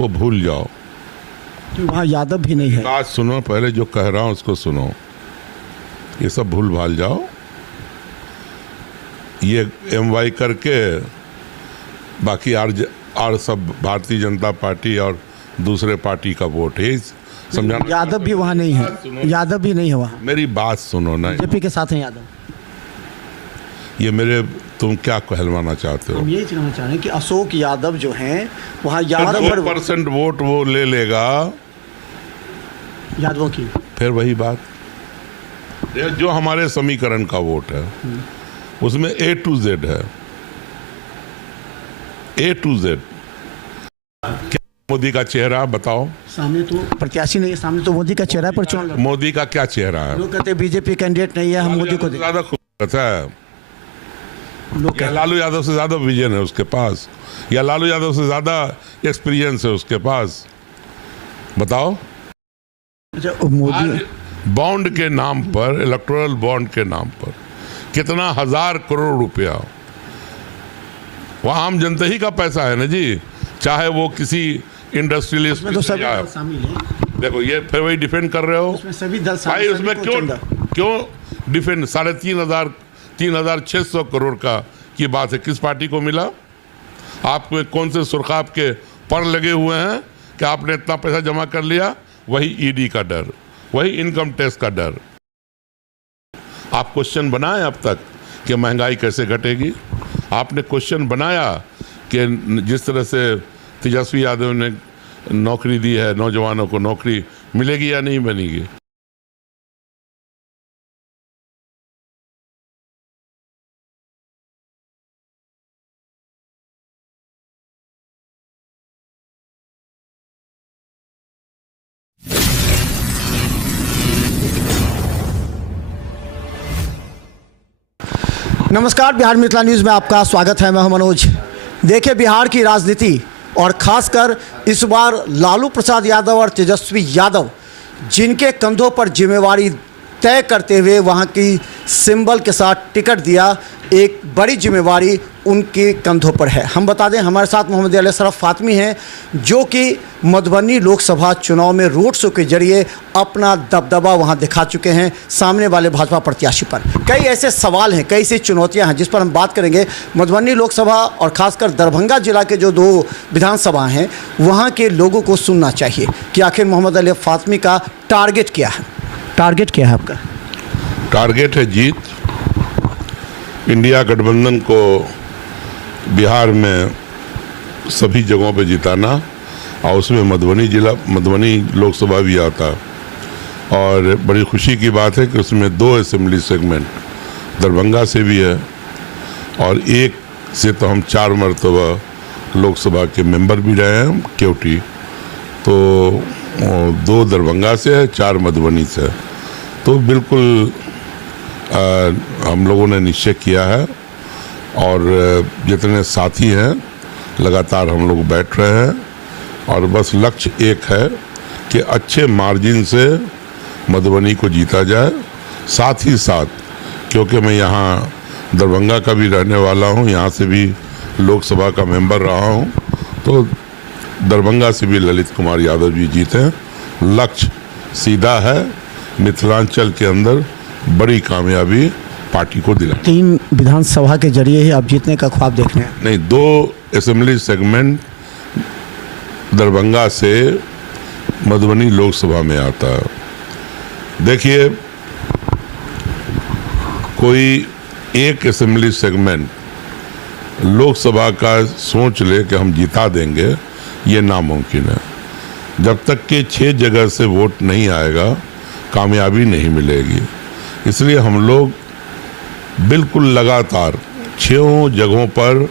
को भूल जाओ। तो वहाँ यादव भी नहीं है। बात सुनो, पहले जो कह रहा हूँ उसको सुनो। ये सब भूल भाल जाओ। ये MY करके बाकी आर सब भारतीय जनता पार्टी और दूसरे पार्टी का वोट है, समझाना। यादव भी वहाँ नहीं है, यादव भी नहीं है वहाँ। मेरी बात सुनो ना। बीजेपी के साथ हैं यादव। ये मेरे, तुम क्या कहलवाना चाहते हो? हम यही कहना चाह रहे हैं कि अशोक यादव जो हैं वहाँ यादव 2% वोट वो ले लेगा यादवों की। फिर वही बात, ये जो हमारे समीकरण का वोट है उसमें A to Z है, A to Z। क्या मोदी का चेहरा बताओ? सामने तो प्रत्याशी नहीं है, सामने तो मोदी का चेहरा पर चुनाव लड़। मोदी का क्या चेहरा है? लोग कहते हैं बीजेपी कैंडिडेट नहीं है, हम मोदी को ज्यादा खूबसूरत है। लोग या लालू यादव से ज्यादा विजन है उसके पास, या लालू यादव से ज्यादा एक्सपीरियंस है उसके पास? बताओ। मोदी बॉन्ड के नाम पर, इलेक्टोरल बॉन्ड के नाम पर कितना 1000 करोड़ रुपया, वह आम जनता ही का पैसा है ना जी, चाहे वो किसी इंडस्ट्रियलिस्ट में तो सभी दल शामिल हैं। देखो ये फिर वही डिफेंड कर रहे हो उसमें सभी दल भाई। उसमें क्यों डिफेंड? 3,600 करोड़ का की बात है, किस पार्टी को मिला? आपको कौन से सुरखाब के पर लगे हुए हैं कि आपने इतना पैसा जमा कर लिया? वही ED का डर, वही इनकम टैक्स का डर। आप क्वेश्चन बनाए अब तक कि महंगाई कैसे घटेगी? आपने क्वेश्चन बनाया कि जिस तरह से तेजस्वी यादव ने नौकरी दी है, नौजवानों को नौकरी मिलेगी या नहीं बनेगी? नमस्कार, बिहार मिथिला न्यूज़ में आपका स्वागत है। मैं हूं मनोज। देखिए, बिहार की राजनीति और खासकर इस बार लालू प्रसाद यादव और तेजस्वी यादव, जिनके कंधों पर जिम्मेवारी तय करते हुए वहां की सिंबल के साथ टिकट दिया, एक बड़ी जिम्मेवारी उनके कंधों पर है। हम बता दें, हमारे साथ मोहम्मद अशरफ फातमी हैं, जो कि मधुबनी लोकसभा चुनाव में रोड शो के जरिए अपना दबदबा वहां दिखा चुके हैं सामने वाले भाजपा प्रत्याशी पर। कई ऐसे सवाल हैं, कई ऐसी चुनौतियां हैं जिस पर हम बात करेंगे। मधुबनी लोकसभा और खासकर दरभंगा जिला के जो 2 विधानसभा हैं, वहाँ के लोगों को सुनना चाहिए कि आखिर मोहम्मद अली फातमी का टारगेट क्या है। टारगेट क्या है आपका? टारगेट है जीत। इंडिया गठबंधन को बिहार में सभी जगहों पे जिताना, और उसमें मधुबनी लोकसभा भी आता। और बड़ी खुशी की बात है कि उसमें 2 असेंबली सेगमेंट दरभंगा से भी है, और एक से तो हम 4 मरतबा लोकसभा के मेंबर भी रहे हैं, केवटी। तो 2 दरभंगा से है, 4 मधुबनी से है। तो बिल्कुल हम लोगों ने निश्चय किया है, और जितने साथी हैं लगातार हम लोग बैठ रहे हैं, और बस लक्ष्य एक है कि अच्छे मार्जिन से मधुबनी को जीता जाए। साथ ही साथ, क्योंकि मैं यहाँ दरभंगा का भी रहने वाला हूँ, यहाँ से भी लोकसभा का मेंबर रहा हूँ, तो दरभंगा से भी ललित कुमार यादव जी जीते। लक्ष्य सीधा है, मिथिलांचल के अंदर बड़ी कामयाबी पार्टी को दिला। 3 विधानसभा के जरिए ही आप जीतने का ख्वाब देख रहे हैं? नहीं, 2 असेंबली सेगमेंट दरभंगा से मधुबनी लोकसभा में आता है। देखिए, कोई एक असेंबली सेगमेंट लोकसभा का सोच ले कि हम जिता देंगे, ये नामुमकिन है। जब तक कि 6 जगह से वोट नहीं आएगा, कामयाबी नहीं मिलेगी। इसलिए हम लोग बिल्कुल लगातार 6 जगहों पर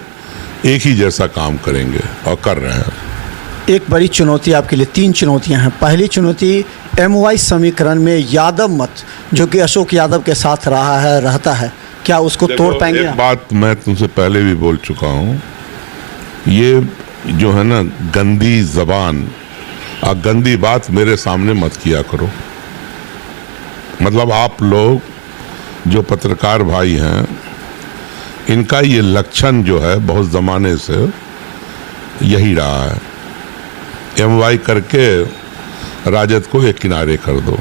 एक ही जैसा काम करेंगे और कर रहे हैं। एक बड़ी चुनौती आपके लिए, 3 चुनौतियां हैं। पहली चुनौती MY समीकरण में यादव मत, जो कि अशोक यादव के साथ रहा है, रहता है, क्या उसको तोड़ पाएंगे? एक बात मैं तुमसे पहले भी बोल चुका हूँ, ये जो है ना गंदी जबान और गंदी बात मेरे सामने मत किया करो। मतलब आप लोग जो पत्रकार भाई हैं, इनका ये लक्षण जो है बहुत ज़माने से यही रहा है। एमवाई करके राजद को एक किनारे कर दो।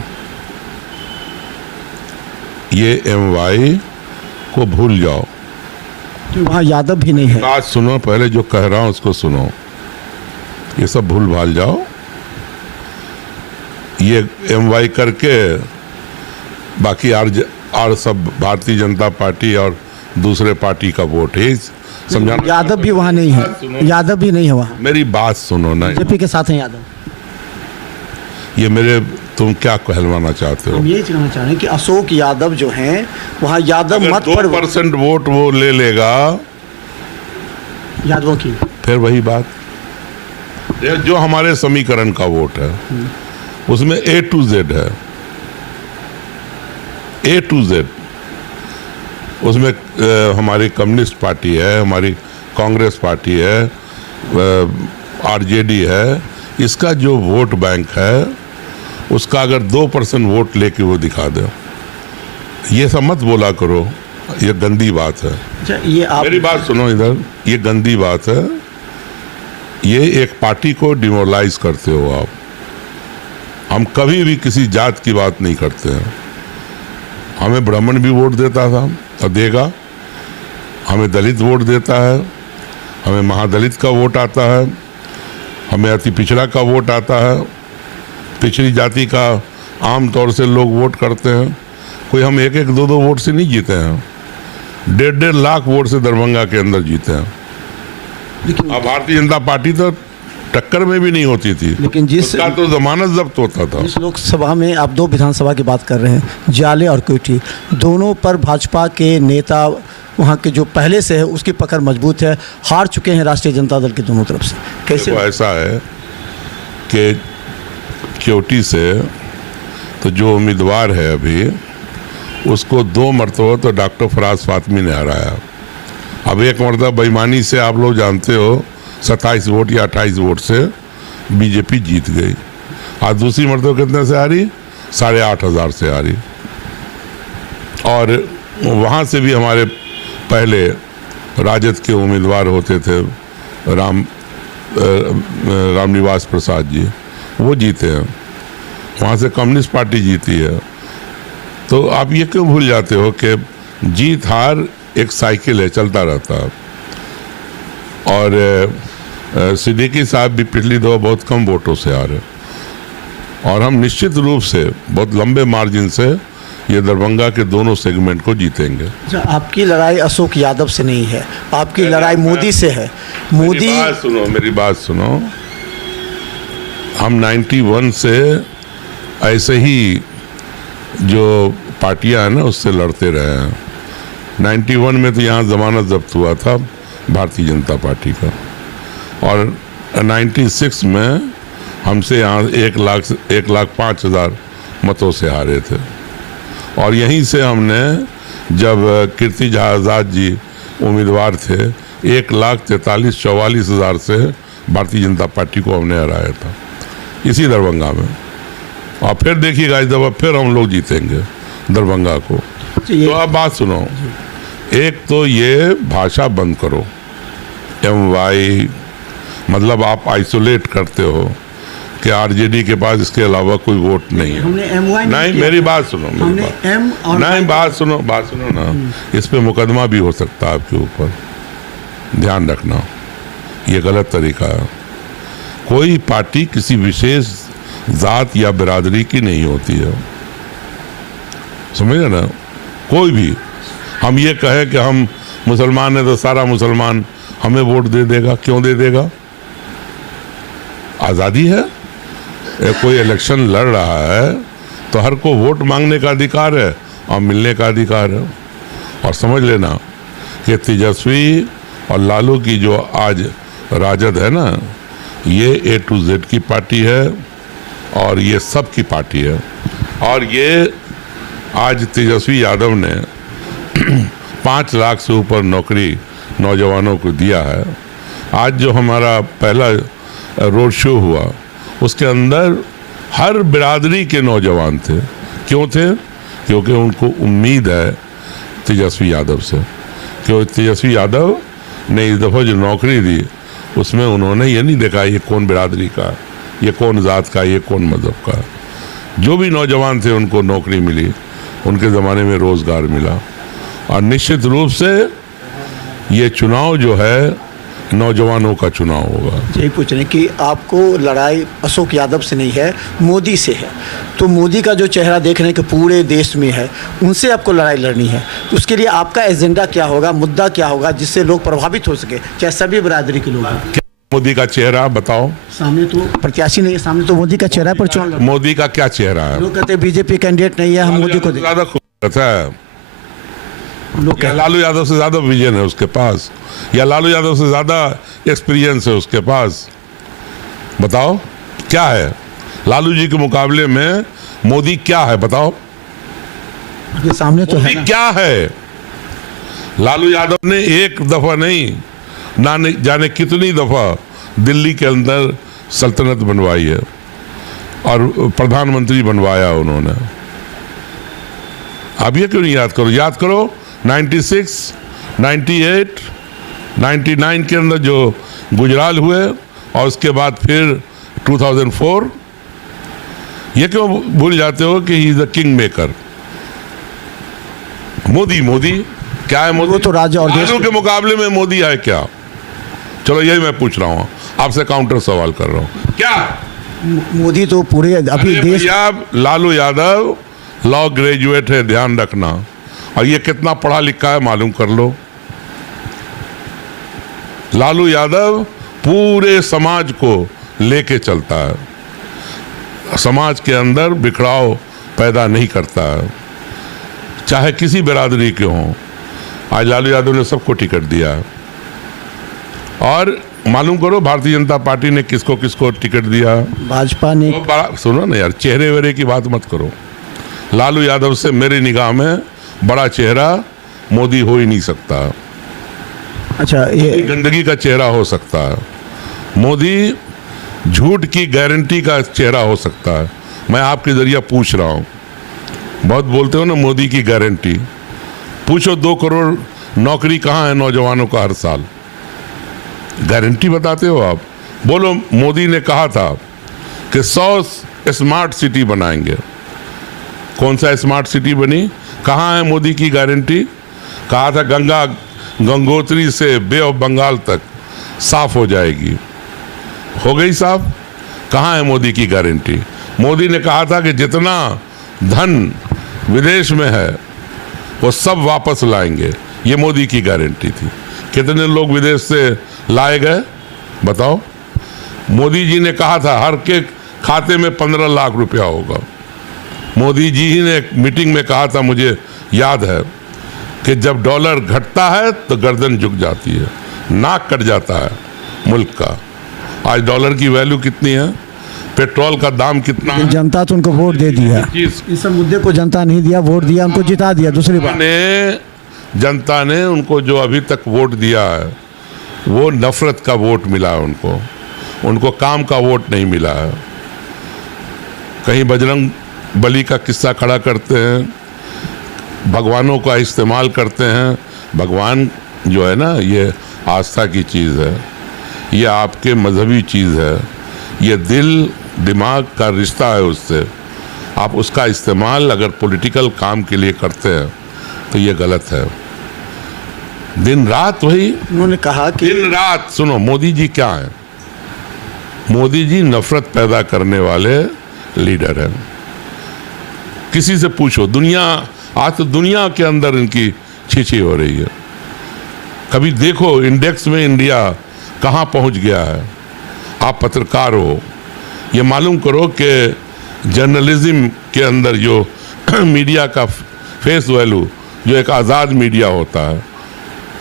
ये एमवाई को भूल जाओ। तो वहाँ यादव भी नहीं है। बात सुनो, पहले जो कह रहा हूं उसको सुनो। ये सब भूल भाल जाओ। ये एमवाई करके बाकी और सब भारतीय जनता पार्टी और दूसरे पार्टी का वोट है, समझाना। यादव भी वहाँ नहीं है, यादव भी नहीं है वहाँ। मेरी बात सुनो ना। बीजेपी के साथ हैं यादव। ये मेरे, तुम क्या कहलवाना चाहते हो? हम यही कहना चाह रहे हैं कि अशोक यादव जो हैं वहाँ यादव मत पर 2% वोट वो ले लेगा, यादवों की, फिर वही बात। ये जो हमारे समीकरण का वोट है उसमें A to Z है, A to Z। उसमें हमारी कम्युनिस्ट पार्टी है, हमारी कांग्रेस पार्टी है, आरजेडी है। इसका जो वोट बैंक है उसका अगर 2% वोट लेके वो दिखा दे, ये सब मत बोला करो, ये गंदी बात है। अच्छा, ये आप मेरी बात सुनो इधर, ये गंदी बात है। ये एक पार्टी को डिमोरलाइज करते हो आप। हम कभी भी किसी जात की बात नहीं करते हैं। हमें ब्राह्मण भी वोट देता था और देगा, हमें दलित वोट देता है, हमें महादलित का वोट आता है, हमें अति पिछड़ा का वोट आता है, पिछड़ी जाति का आम तौर से लोग वोट करते हैं। कोई हम 1-1, 2-2 वोट से नहीं जीते हैं, 1.5 लाख वोट से दरभंगा के अंदर जीते हैं। अब भारतीय जनता पार्टी तो टक्कर में भी नहीं होती थी, लेकिन उसका तो जमानत जब्त होता था। इस लोकसभा में आप 2 विधानसभा की बात कर रहे हैं, जाले और कोठी, दोनों पर भाजपा के नेता वहाँ के जो पहले से है उसकी पकड़ मजबूत है, हार चुके हैं राष्ट्रीय जनता दल के दोनों तरफ से। कैसे? देखो, ऐसा है कि क्योटी से तो जो उम्मीदवार है अभी, उसको 2 मरतबा तो डॉक्टर फराज फातमी ने हराया। अब एक मरतबा बेईमानी से आप लोग जानते हो 27 वोट या 28 वोट से बीजेपी जीत गई। आज दूसरी मरतबा कितने से हारी? 8,500 से हारी। और वहाँ से भी हमारे पहले राजद के उम्मीदवार होते थे, रामनिवास प्रसाद जी, वो जीते हैं। वहाँ से कम्युनिस्ट पार्टी जीती है। तो आप ये क्यों भूल जाते हो कि जीत हार एक साइकिल है, चलता रहता है। और सिद्दीकी साहब भी पिछली दफा बहुत कम वोटों से हारे, और हम निश्चित रूप से बहुत लंबे मार्जिन से ये दरभंगा के दोनों सेगमेंट को जीतेंगे। अच्छा, आपकी लड़ाई अशोक यादव से नहीं है, आपकी लड़ाई मोदी से है। मोदी, मेरी बात सुनो। हम 91 से ऐसे ही जो पार्टियां हैं ना उससे लड़ते रहे हैं। 91 में तो यहाँ जमानत जब्त हुआ था भारतीय जनता पार्टी का, और 96 में हमसे यहाँ 1,05,000 मतों से हारे थे। और यहीं से हमने, जब कीर्ति झा आज़ाद जी उम्मीदवार थे, 1,43,44,000 से भारतीय जनता पार्टी को हमने हराया था इसी दरभंगा में। और फिर देखिएगा इस दफा फिर हम लोग जीतेंगे दरभंगा को। तो आप बात सुनो, एक तो ये भाषा बंद करो, एमवाई मतलब आप आइसोलेट करते हो कि आरजेडी के पास इसके अलावा कोई वोट नहीं है। हमने एमवाई नहीं, मेरी बात सुनो, बात सुनो ना। इस पे मुकदमा भी हो सकता है आपके ऊपर, ध्यान रखना, ये गलत तरीका है। कोई पार्टी किसी विशेष जात या बिरादरी की नहीं होती है, समझे ना। कोई भी हम ये कहें कि हम मुसलमान हैं तो सारा मुसलमान हमें वोट दे देगा, क्यों दे देगा? आज़ादी है। कोई इलेक्शन लड़ रहा है तो हर को वोट मांगने का अधिकार है और मिलने का अधिकार है। और समझ लेना कि तेजस्वी और लालू की जो आज राजद है ना, ये A to Z की पार्टी है और ये सब की पार्टी है। और ये आज तेजस्वी यादव ने 5 लाख से ऊपर नौकरी नौजवानों को दिया है। आज जो हमारा पहला रोड शो हुआ उसके अंदर हर बिरादरी के नौजवान थे। क्यों थे? क्योंकि उनको उम्मीद है तेजस्वी यादव से। क्योंकि तेजस्वी यादव ने इस दफ़ा जो नौकरी दी उसमें उन्होंने ये नहीं देखा ये कौन बिरादरी का, ये कौन ज़ात का, ये कौन मज़हब का। जो भी नौजवान थे उनको नौकरी मिली, उनके ज़माने में रोज़गार मिला। और निश्चित रूप से ये चुनाव जो है नौजवानों का चुनाव होगा। यही पूछ रहे हैं कि आपको लड़ाई अशोक यादव से नहीं है, मोदी से है। तो मोदी का जो चेहरा देख रहे हैं कि पूरे देश में है, उनसे आपको लड़ाई लड़नी है। तो उसके लिए आपका एजेंडा क्या होगा, मुद्दा क्या होगा, जिससे लोग प्रभावित हो सके, चाहे सभी बिरादरी के लोग हैं। क्या मोदी का चेहरा बताओ? सामने तो प्रत्याशी नहीं है, सामने तो मोदी का चेहरा है, पर चुनाव लड़- मोदी का क्या चेहरा है? लोग कहते हैं बीजेपी कैंडिडेट नहीं है, हम मोदी को ज़्यादा खूबसूरत है, लोग या लालू यादव से ज़्यादा विजन है उसके पास, या लालू यादव से ज़्यादा एक्सपीरियंस है उसके पास। बताओ क्या है लालू जी के मुकाबले में मोदी क्या है? बताओ के सामने तो है मोदी ना। क्या है? लालू यादव ने एक दफा नहीं ना जाने कितनी दफा दिल्ली के अंदर सल्तनत बनवाई है और प्रधानमंत्री बनवाया उन्होंने। अब ये क्यों नहीं याद करो? याद करो 96, 98, 99 के अंदर जो गुजराल हुए और उसके बाद फिर 2004। ये क्यों भूल जाते हो कि he is the king maker? Modi Modi क्या है? मोदी वो तो राज्य और देश लालू के मुकाबले में मोदी है क्या? चलो यही मैं पूछ रहा हूँ, आपसे काउंटर सवाल कर रहा हूँ। क्या मोदी तो पूरे अभी अरे देश भैया, लालू यादव लॉ ग्रेजुएट है, ध्यान रखना। और ये कितना पढ़ा लिखा है मालूम कर लो। लालू यादव पूरे समाज को लेके चलता है, समाज के अंदर बिखराव पैदा नहीं करता है, चाहे किसी बिरादरी के हों। आज लालू यादव ने सबको टिकट दिया है। और मालूम करो भारतीय जनता पार्टी ने किसको किसको टिकट दिया। भाजपा ने तो बड़ा सुनो ना यार, चेहरे वेरे की बात मत करो। लालू यादव से मेरी निगाह में बड़ा चेहरा मोदी हो ही नहीं सकता। अच्छा ये गंदगी का चेहरा हो सकता है, मोदी झूठ की गारंटी का चेहरा हो सकता है। मैं आपके जरिए पूछ रहा हूँ, बहुत बोलते हो ना मोदी की गारंटी, पूछो 2 करोड़ नौकरी कहाँ है नौजवानों का हर साल? गारंटी बताते हो आप? बोलो मोदी ने कहा था कि 100 स्मार्ट सिटी बनाएंगे। कौन सा स्मार्ट सिटी बनी? कहाँ है मोदी की गारंटी? कहा था गंगोत्री से बे ऑफ बंगाल तक साफ हो जाएगी, हो गई साफ? कहाँ है मोदी की गारंटी? मोदी ने कहा था कि जितना धन विदेश में है वो सब वापस लाएंगे, ये मोदी की गारंटी थी। कितने लोग विदेश से लाए गए बताओ? मोदी जी ने कहा था हर के खाते में 15 लाख रुपया होगा। मोदी जी ही ने एक मीटिंग में कहा था, मुझे याद है, कि जब डॉलर घटता है तो गर्दन झुक जाती है, नाक कट जाता है मुल्क का। आज डॉलर की वैल्यू कितनी है? पेट्रोल का दाम कितना है? जनता तो उनको वोट दे दिया, इस सब मुद्दे को जनता नहीं दिया, वोट दिया, उनको जिता दिया। दूसरी बात, जनता ने उनको जो अभी तक वोट दिया है वो नफरत का वोट मिला है उनको काम का वोट नहीं मिला है। कहीं बजरंग बली का किस्सा खड़ा करते हैं, भगवानों का इस्तेमाल करते हैं। भगवान जो है ना, ये आस्था की चीज़ है, ये आपके मजहबी चीज़ है, ये दिल दिमाग का रिश्ता है उससे। आप उसका इस्तेमाल अगर पॉलिटिकल काम के लिए करते हैं तो ये गलत है। दिन रात वही उन्होंने कहा कि दिन रात सुनो, मोदी जी क्या है? मोदी जी नफरत पैदा करने वाले लीडर हैं। किसी से पूछो, दुनिया आज तो दुनिया के अंदर इनकी छीछी हो रही है। कभी देखो इंडेक्स में इंडिया कहाँ पहुँच गया है। आप पत्रकार हो, ये मालूम करो कि जर्नलिज्म के अंदर जो मीडिया का फेस वैल्यू, जो एक आज़ाद मीडिया होता है,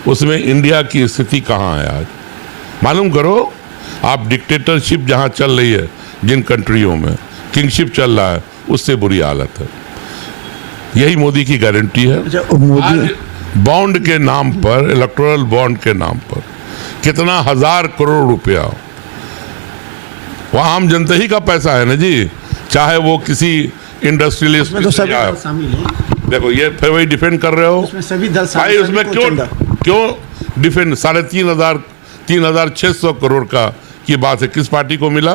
उसमें इंडिया की स्थिति कहाँ है आज? मालूम करो। आप डिक्टेटरशिप जहाँ चल रही है, जिन कंट्रियों में किंगशिप चल रहा है, उससे बुरी हालत है। यही मोदी की गारंटी है। मोदी आज बॉन्ड के नाम पर, इलेक्टोरल बॉन्ड के नाम पर कितना 1000 करोड़ रुपया, वहाँ आम जनता ही का पैसा है ना जी, चाहे वो किसी इंडस्ट्रियलिस्ट में तो सभी दल शामिल हैं। देखो ये फिर वही डिफेंड कर रहे हो उसमें सभी दल भाई। शामिल, उसमें सभी को क्यों डिफेंड? 3,600 करोड़ का की बात है, किस पार्टी को मिला?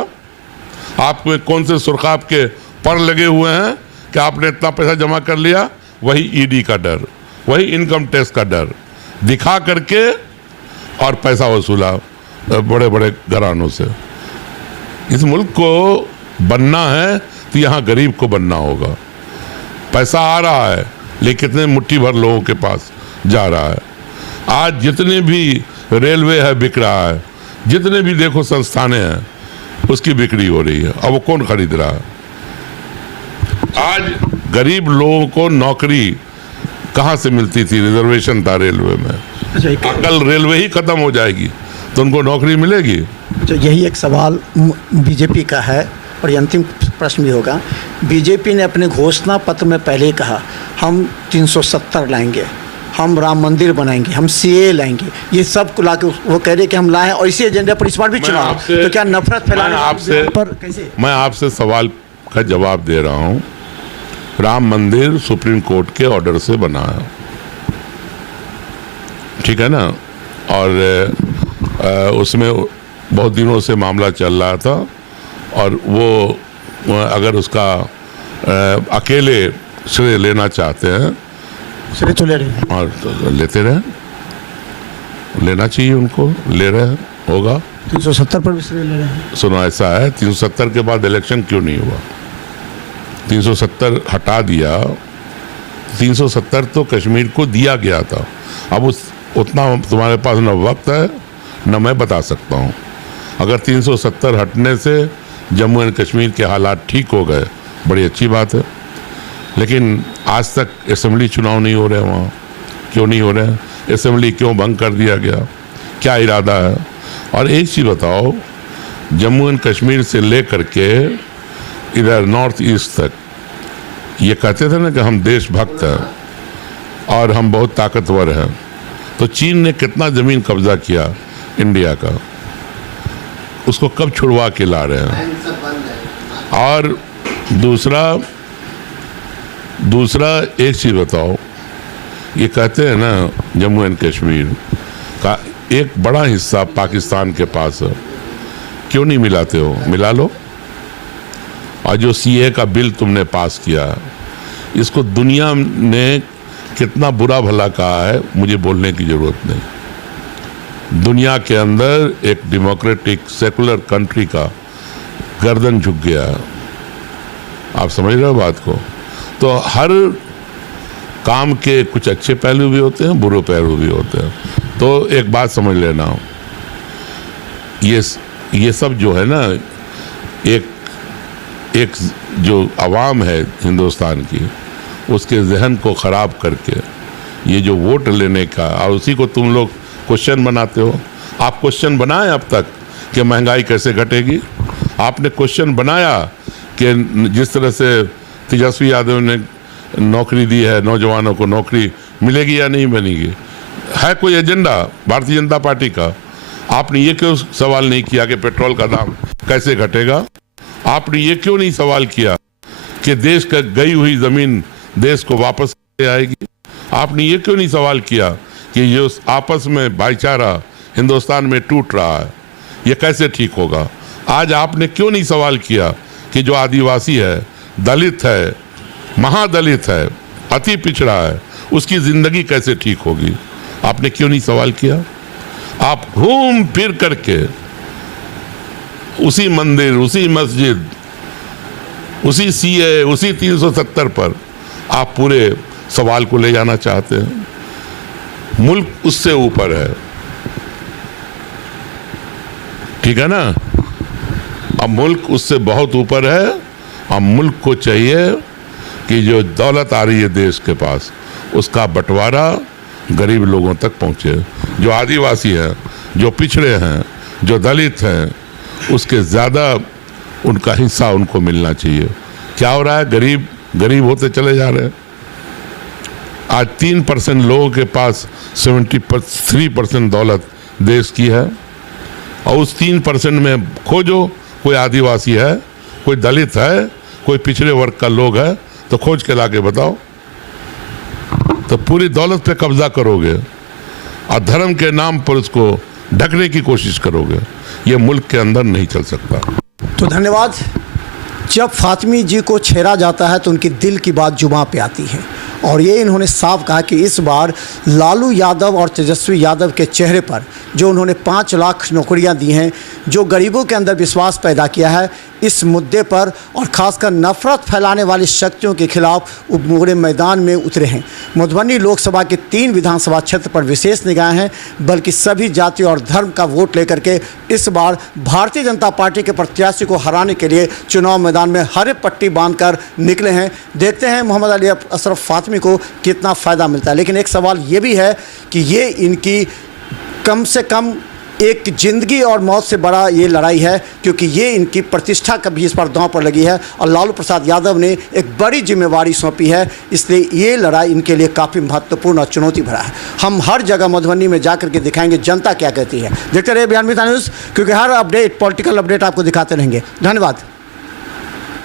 आपको कौन से सुरखाब के पर लगे हुए हैं कि आपने इतना पैसा जमा कर लिया? वही ईडी का डर, वही इनकम टैक्स का डर दिखा करके और पैसा वसूला बड़े बड़े घरानों से। इस मुल्क को बनना है तो यहाँ गरीब को बनना होगा। पैसा आ रहा है लेकिन कितने मुट्ठी भर लोगों के पास जा रहा है। आज जितने भी रेलवे है बिक रहा है, जितने भी देखो संस्थानें हैं उसकी बिक्री हो रही है। अब वो कौन खरीद रहा है? आज गरीब लोगों को नौकरी कहाँ से मिलती थी? रिजर्वेशन था रेलवे में। कल रेलवे ही खत्म हो जाएगी तो उनको नौकरी मिलेगी? जो यही एक सवाल बीजेपी का है और ये अंतिम प्रश्न भी होगा। बीजेपी ने अपने घोषणा पत्र में पहले ही कहा हम 370 लाएंगे, हम राम मंदिर बनाएंगे, हम सीए लाएंगे, ये सब को लाके वो कह रहे कि हम लाएं और इसी एजेंडे पर इस बार भी चुनाव। तो क्या नफरत फैलाने पर कैसे? मैं आपसे सवाल का जवाब दे रहा हूँ। राम मंदिर सुप्रीम कोर्ट के ऑर्डर से बना है, ठीक है ना? और उसमें बहुत दिनों से मामला चल रहा था और वो अगर उसका अकेले श्रेय लेना चाहते हैं, श्रेय तो ले रहे हैं और तो लेते रहे, लेना चाहिए उनको, ले रहे हैं, होगा। 370 पर भी श्रेय ले रहे हैं। सुनो, ऐसा है 370 के बाद इलेक्शन क्यों नहीं हुआ? 370 हटा दिया। 370 तो कश्मीर को दिया गया था। अब उतना तुम्हारे पास न वक्त है न मैं बता सकता हूँ। अगर 370 हटने से जम्मू एंड कश्मीर के हालात ठीक हो गए, बड़ी अच्छी बात है। लेकिन आज तक असेंबली चुनाव नहीं हो रहे वहाँ। क्यों नहीं हो रहे हैं? असेंबली क्यों भंग कर दिया गया? क्या इरादा है? और एक चीज़ बताओ, जम्मू एंड कश्मीर से ले करके इधर नॉर्थ ईस्ट तक ये कहते थे ना कि हम देशभक्त हैं और हम बहुत ताकतवर हैं, तो चीन ने कितना ज़मीन कब्जा किया इंडिया का, उसको कब छुड़वा के ला रहे हैं? और दूसरा एक चीज़ बताओ, ये कहते हैं ना जम्मू एंड कश्मीर का एक बड़ा हिस्सा पाकिस्तान के पास है, क्यों नहीं मिलाते हो? मिला लो। और जो सीए का बिल तुमने पास किया, इसको दुनिया ने कितना बुरा भला कहा है, मुझे बोलने की ज़रूरत नहीं। दुनिया के अंदर एक डेमोक्रेटिक सेकुलर कंट्री का गर्दन झुक गया। आप समझ रहे हो बात को? तो हर काम के कुछ अच्छे पहलू भी होते हैं, बुरे पहलू भी होते हैं। तो एक बात समझ लेना, ये सब जो है ना, एक जो आवाम है हिंदुस्तान की, उसके जहन को ख़राब करके ये जो वोट लेने का, और उसी को तुम लोग क्वेश्चन बनाते हो। आप क्वेश्चन बनाए अब तक कि महंगाई कैसे घटेगी? आपने क्वेश्चन बनाया कि जिस तरह से तेजस्वी यादव ने नौकरी दी है, नौजवानों को नौकरी मिलेगी या नहीं बनेगी? है कोई एजेंडा भारतीय जनता पार्टी का? आपने ये क्यों सवाल नहीं किया कि पेट्रोल का दाम कैसे घटेगा? आपने ये क्यों नहीं सवाल किया कि देश का गई हुई ज़मीन देश को वापस आएगी? आपने ये क्यों नहीं सवाल किया कि ये आपस में भाईचारा हिंदुस्तान में टूट रहा है, ये कैसे ठीक होगा? आज आपने क्यों नहीं सवाल किया कि जो आदिवासी है, दलित है, महादलित है, अति पिछड़ा है, उसकी ज़िंदगी कैसे ठीक होगी? आपने क्यों नहीं सवाल किया? आप घूम फिर करके उसी मंदिर, उसी मस्जिद, उसी सीए, उसी 370 पर आप पूरे सवाल को ले जाना चाहते हैं। मुल्क उससे ऊपर है, ठीक है ना? अब मुल्क उससे बहुत ऊपर है। अब मुल्क को चाहिए कि जो दौलत आ रही है देश के पास, उसका बंटवारा गरीब लोगों तक पहुंचे। जो आदिवासी हैं, जो पिछड़े हैं, जो दलित हैं, उसके ज़्यादा उनका हिस्सा उनको मिलना चाहिए। क्या हो रहा है? गरीब होते चले जा रहे हैं। आज 3% लोगों के पास 73% दौलत देश की है, और उस 3% में खोजो कोई आदिवासी है, कोई दलित है, कोई पिछड़े वर्ग का लोग है, तो खोज के लाके बताओ। तो पूरी दौलत पे कब्जा करोगे और धर्म के नाम पर उसको ढकने की कोशिश करोगे, ये मुल्क के अंदर नहीं चल सकता। तो धन्यवाद जब फातिमी जी को छेड़ा जाता है तो उनकी दिल की बात जुबां पे आती है और ये इन्होंने साफ कहा कि इस बार लालू यादव और तेजस्वी यादव के चेहरे पर जो उन्होंने 5 लाख नौकरियां दी हैं, जो गरीबों के अंदर विश्वास पैदा किया है, इस मुद्दे पर और ख़ासकर नफरत फैलाने वाली शक्तियों के खिलाफ वो पूरे मैदान में उतरे हैं। मधुबनी लोकसभा के 3 विधानसभा क्षेत्र पर विशेष निगाहें हैं, बल्कि सभी जाति और धर्म का वोट लेकर के इस बार भारतीय जनता पार्टी के प्रत्याशी को हराने के लिए चुनाव मैदान में हरे पट्टी बांधकर निकले हैं। देखते हैं मोहम्मद अली अशरफ फातिमी को कितना फ़ायदा मिलता है। लेकिन एक सवाल ये भी है कि ये इनकी कम से कम एक ज़िंदगी और मौत से बड़ा ये लड़ाई है, क्योंकि ये इनकी प्रतिष्ठा कभी इस पर दांव पर लगी है और लालू प्रसाद यादव ने एक बड़ी जिम्मेवारी सौंपी है। इसलिए ये लड़ाई इनके लिए काफ़ी महत्वपूर्ण और चुनौती भरा है। हम हर जगह मधुबनी में जाकर के दिखाएंगे जनता क्या कहती है। देखते रहिए बिहार मित्र न्यूज़, क्योंकि हर अपडेट, पॉलिटिकल अपडेट आपको दिखाते रहेंगे। धन्यवाद।